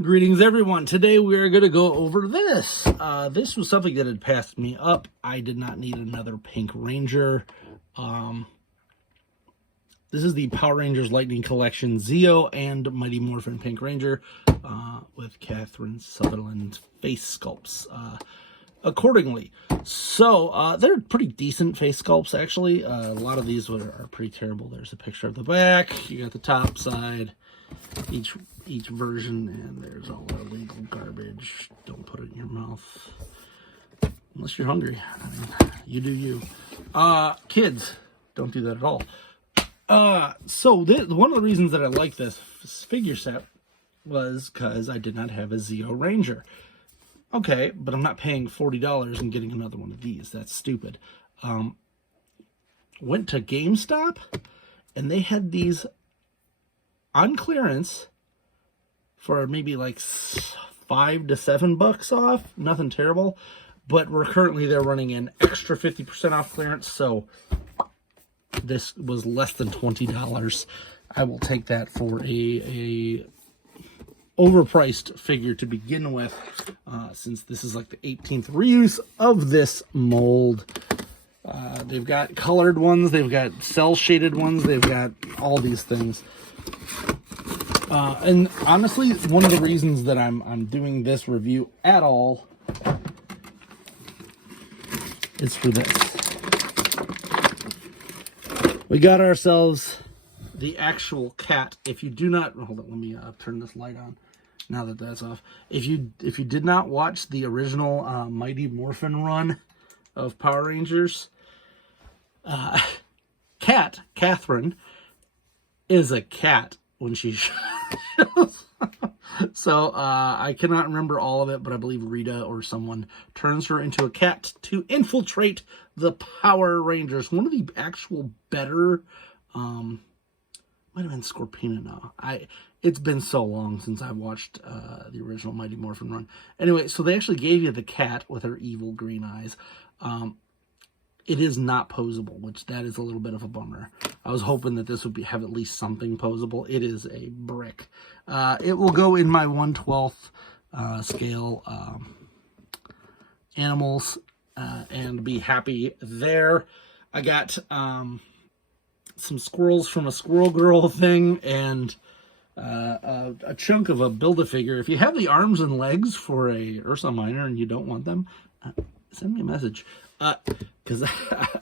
Greetings, everyone. Today we are going to go over this. This was something that had passed me up. I did not need another Pink Ranger. This is the Power Rangers Lightning Collection Zeo and Mighty Morphin Pink Ranger with Catherine Sutherland's face sculpts accordingly. So they're pretty decent face sculpts, actually. A lot of these are pretty terrible. There's a picture of the back. You got the top side. Each version, and there's all the legal garbage. Don't put it in your mouth unless you're hungry. I mean, you do you. Kids, don't do that at all. So one of the reasons that I like this figure set was because I did not have a Zeo Ranger. Okay, but I'm not paying $40 and getting another one of these. That's stupid. Went to GameStop, and they had these on clearance for maybe like $5 to $7 off. Nothing terrible, but they're running an extra 50% off clearance, so this was less than $20. I will take that for a overpriced figure to begin with, since this is like the 18th reuse of this mold. They've got colored ones, they've got cell shaded ones, they've got all these things. And honestly, one of the reasons that I'm doing this review at all is for this. We got ourselves the actual cat. If you do not, hold on, let me turn this light on now that that's off. If you did not watch the original Mighty Morphin run of Power Rangers, Catherine is a cat when she shows. So I cannot remember all of it, but I believe Rita or someone turns her into a cat to infiltrate the Power Rangers. One of the actual better, might have been Scorpina now. It's been so long since I watched the original Mighty Morphin run. Anyway, so they actually gave you the cat with her evil green eyes. It is not posable, which that is a little bit of a bummer. I was hoping that this would have at least something posable. It is a brick. It will go in my 1/12 scale animals and be happy there. I got some squirrels from a Squirrel Girl thing and a chunk of a Build-A-Figure. If you have the arms and legs for a Ursa Minor and you don't want them, send me a message. Because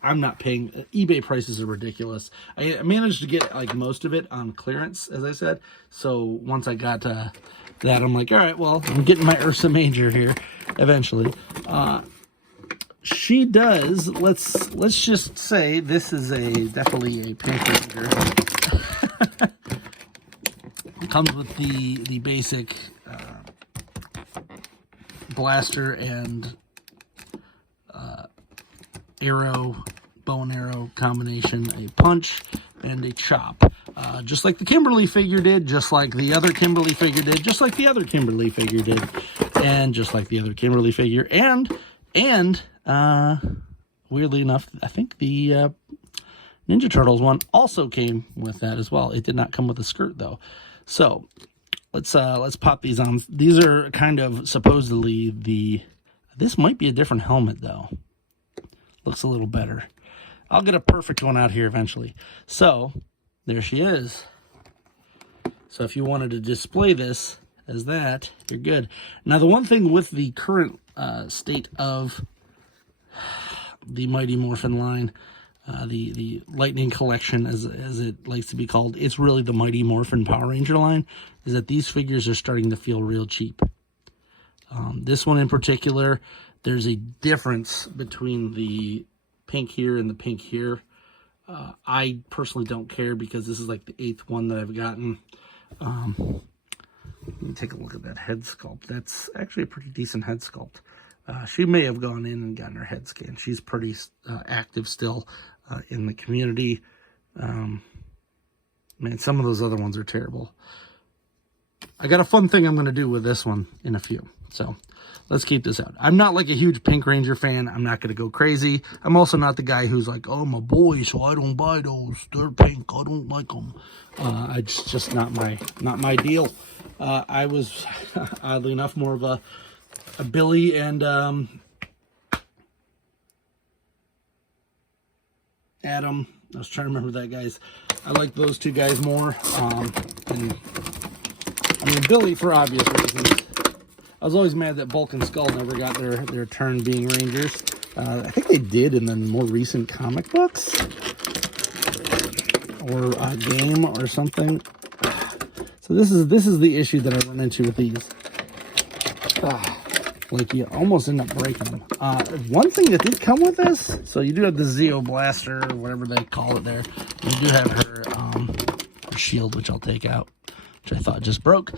I'm not paying. eBay prices are ridiculous. I managed to get like most of it on clearance, as I said. So once I got that, I'm like, all right, well, I'm getting my Ursa Major here eventually. She does. Let's just say this is definitely a Pink Ranger. Comes with the basic blaster and bow and arrow combination, a punch and a chop, just like the Kimberly figure did, just like the other Kimberly figure did, just like the other Kimberly figure did, and just like the other Kimberly figure, and weirdly enough, I think the Ninja Turtles one also came with that as well. It did not come with a skirt though. So let's pop these on. These are kind of supposedly this might be a different helmet though. Looks a little better. I'll get a perfect one out here eventually. So, there she is. So if you wanted to display this as that, you're good. Now, the one thing with the current state of the Mighty Morphin line, the Lightning Collection, as it likes to be called, it's really the Mighty Morphin Power Ranger line, is that these figures are starting to feel real cheap. This one in particular, there's a difference between the pink here and the pink here. I personally don't care because this is like the 8th one that I've gotten. Let me take a look at that head sculpt. That's actually a pretty decent head sculpt. She may have gone in and gotten her head scanned. She's pretty active still in the community. Man, some of those other ones are terrible. I got a fun thing I'm going to do with this one in a few. So let's keep this out. I'm not like a huge Pink Ranger fan. I'm not going to go crazy. I'm also not the guy who's like, oh, I'm a boy, so I don't buy those. They're pink. I don't like them. It's just not my deal. I was, oddly enough, more of a Billy and Adam. I was trying to remember that guy's. I like those two guys more. And I mean, Billy for obvious reasons. I was always mad that Bulk and Skull never got their turn being Rangers. I think they did in the more recent comic books or a game or something. So this is the issue that I run into with these. Like you almost end up breaking them. One thing that did come with this, so you do have the Zeo Blaster or whatever they call it there. You do have her shield, which I'll take out, which I thought just broke.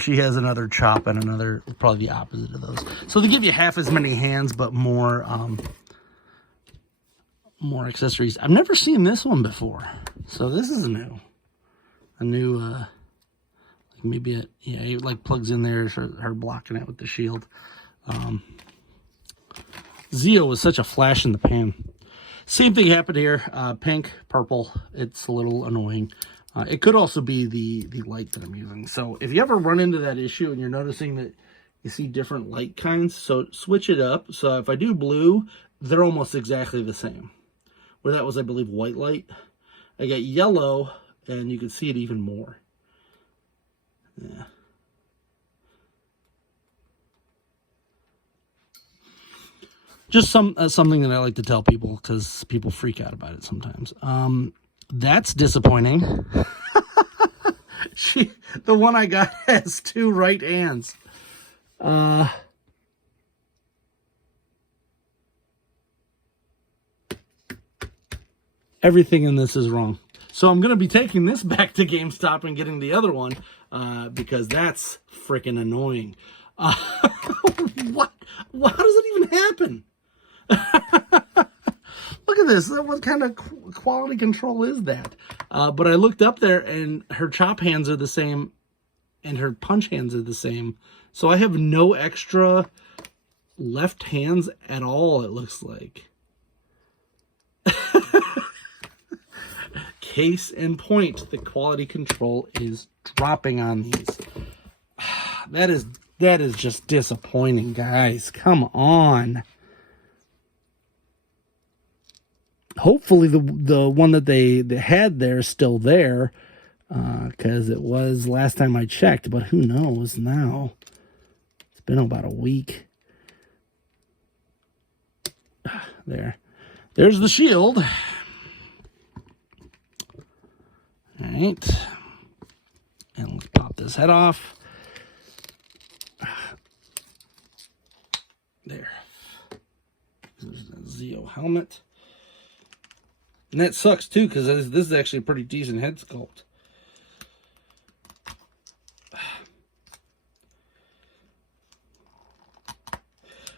She has another chop and another, probably the opposite of those. So they give you half as many hands, but more accessories. I've never seen this one before, so this is a new. Maybe it like plugs in there, her blocking it with the shield. Zeo was such a flash in the pan. Same thing happened here. Pink, purple. It's a little annoying. It could also be the light that I'm using. So if you ever run into that issue and you're noticing that you see different light kinds, so switch it up. So if I do blue, they're almost exactly the same. Where that was, I believe, white light. I got yellow, and you can see it even more. Yeah. Just something that I like to tell people because people freak out about it sometimes. That's disappointing. The one I got has 2 right hands. Everything in this is wrong. So I'm going to be taking this back to GameStop and getting the other one because that's freaking annoying. What? How does it even happen? Look at this. What kind of quality control is that? But I looked up there and her chop hands are the same and her punch hands are the same. So I have no extra left hands at all, it looks like. Case in point, the quality control is dropping on these. That is just disappointing, guys. Come on. Hopefully the one that they had there is still there, because it was last time I checked, but who knows now. It's been about a week. There's the shield. All right, and let's pop this head off. There. There's the Zeo helmet. And that sucks too, because this is actually a pretty decent head sculpt.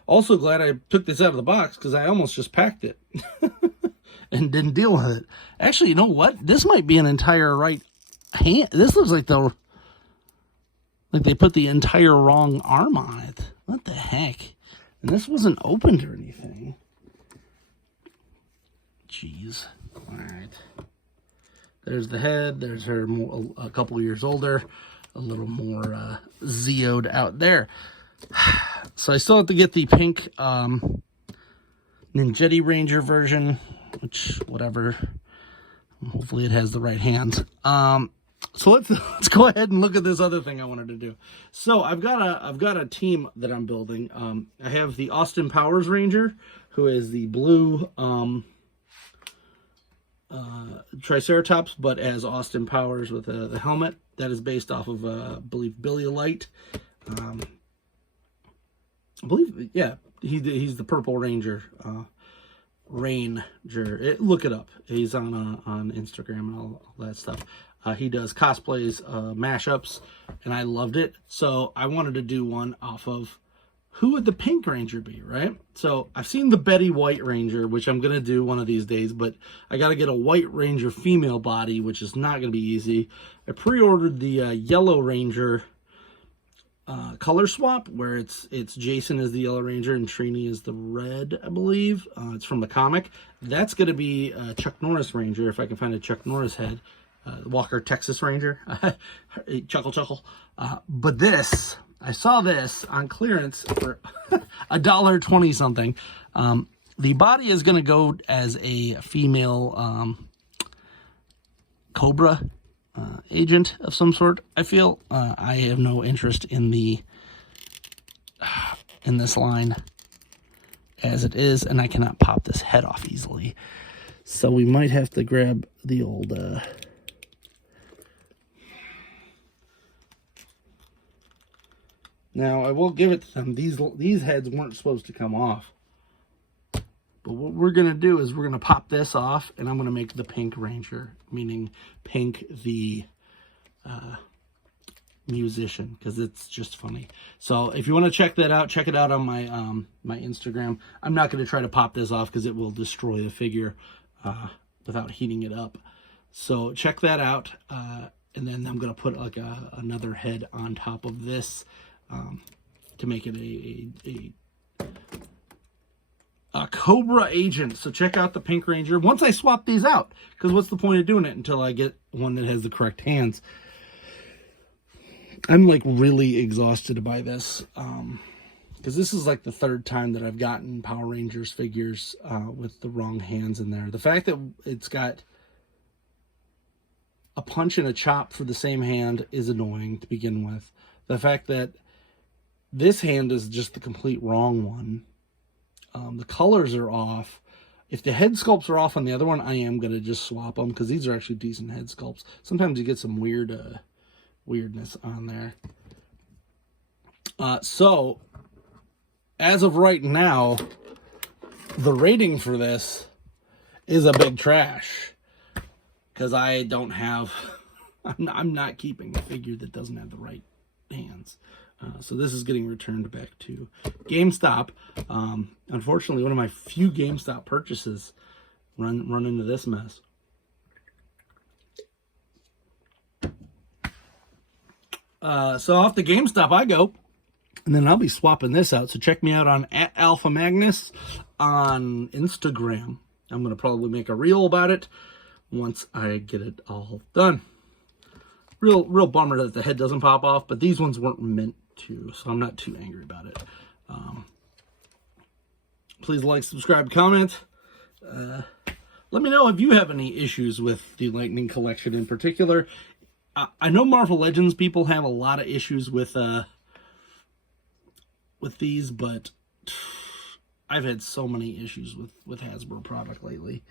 Also glad I took this out of the box because I almost just packed it. And didn't deal with it. Actually, you know what? This might be an entire right hand. This looks like they put the entire wrong arm on it. What the heck? And this wasn't opened or anything. Jeez. All right. There's the head. There's her a couple years older. A little more Zeo'd out there. So I still have to get the pink Ninjetti Ranger version. Which, whatever, hopefully it has the right hands. So let's go ahead and look at this other thing I wanted to do. So I've got a team that I'm building. I have the Austin Powers Ranger, who is the blue Triceratops, but as Austin Powers with the helmet. That is based off of, I believe, Billy Light. I believe, yeah, he's the Purple Ranger. Ranger. Look it up. He's on Instagram and all that stuff. He does cosplays, mashups, and I loved it. So I wanted to do one off of who would the Pink Ranger be, right? So I've seen the Betty White Ranger, which I'm going to do one of these days, but I got to get a White Ranger female body, which is not going to be easy. I pre-ordered the Yellow Ranger color swap, where it's Jason is the Yellow Ranger and Trini is the red, I believe. It's from the comic. That's going to be Chuck Norris Ranger, if I can find a Chuck Norris head. Walker Texas Ranger. Chuckle, chuckle. But this, I saw this on clearance for $1.20 something. The body is going to go as a female Cobra agent of some sort. I feel I have no interest in this line as it is, and I cannot pop this head off easily. So we might have to grab the old now I will give it to them. These heads weren't supposed to come off. But what we're going to do is we're going to pop this off, and I'm going to make the Pink Ranger, meaning Pink the musician, because it's just funny. So if you want to check that out, check it out on my my Instagram. I'm not going to try to pop this off because it will destroy the figure without heating it up. So check that out, and then I'm going to put like another head on top of this to make it a Cobra agent. So check out the Pink Ranger once I swap these out, because what's the point of doing it until I get one that has the correct hands? I'm like really exhausted by this because this is like the third time that I've gotten Power Rangers figures with the wrong hands in there. The fact that it's got a punch and a chop for the same hand is annoying to begin with. The fact that this hand is just the complete wrong one. The colors are off. If the head sculpts are off on the other one, I am going to just swap them because these are actually decent head sculpts. Sometimes you get some weird weirdness on there. So, as of right now, the rating for this is a big trash because I don't have... I'm not keeping a figure that doesn't have the right hands. So this is getting returned back to GameStop. Unfortunately, one of my few GameStop purchases run into this mess. So off to GameStop I go, and then I'll be swapping this out. So check me out on @AlphaMagnus on Instagram. I'm going to probably make a reel about it once I get it all done. Real bummer that the head doesn't pop off, but these ones weren't meant to, so I'm not too angry about it. Please like, subscribe, comment. Let me know if you have any issues with the Lightning collection in particular. I know Marvel Legends people have a lot of issues with these, but I've had so many issues with Hasbro product lately.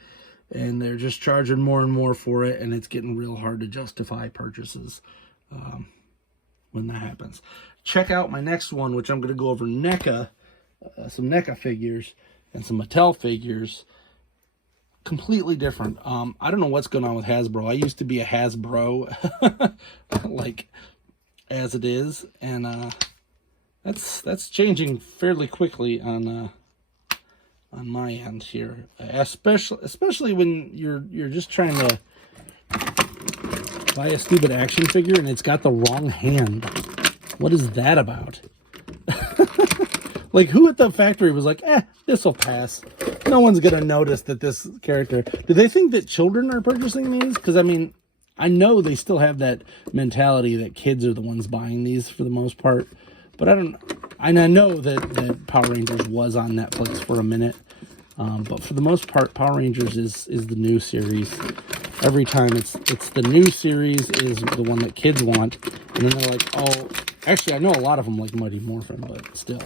And they're just charging more and more for it, and it's getting real hard to justify purchases when that happens. Check out my next one, which I'm going to go over NECA, some NECA figures and some Mattel figures. Completely different. I don't know what's going on with Hasbro. I used to be a Hasbro, like, as it is, and that's changing fairly quickly on my end here, especially when you're just trying to buy a stupid action figure and it's got the wrong hand. What is that about? Like, who at the factory was like, this will pass. No one's gonna notice that this character... Do they think that children are purchasing these? Because, I mean, I know they still have that mentality that kids are the ones buying these for the most part. But I don't... And I know that Power Rangers was on Netflix for a minute. But for the most part, Power Rangers is the new series. Every time it's the new series is the one that kids want. And then they're like, oh... Actually, I know a lot of them like Mighty Morphin, but still...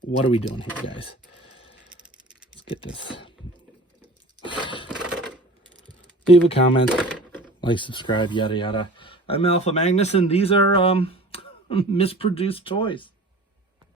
What are we doing here, guys? Let's get this. Leave a comment, like, subscribe, yada yada. I'm Alpha Magnus, and these are misproduced toys.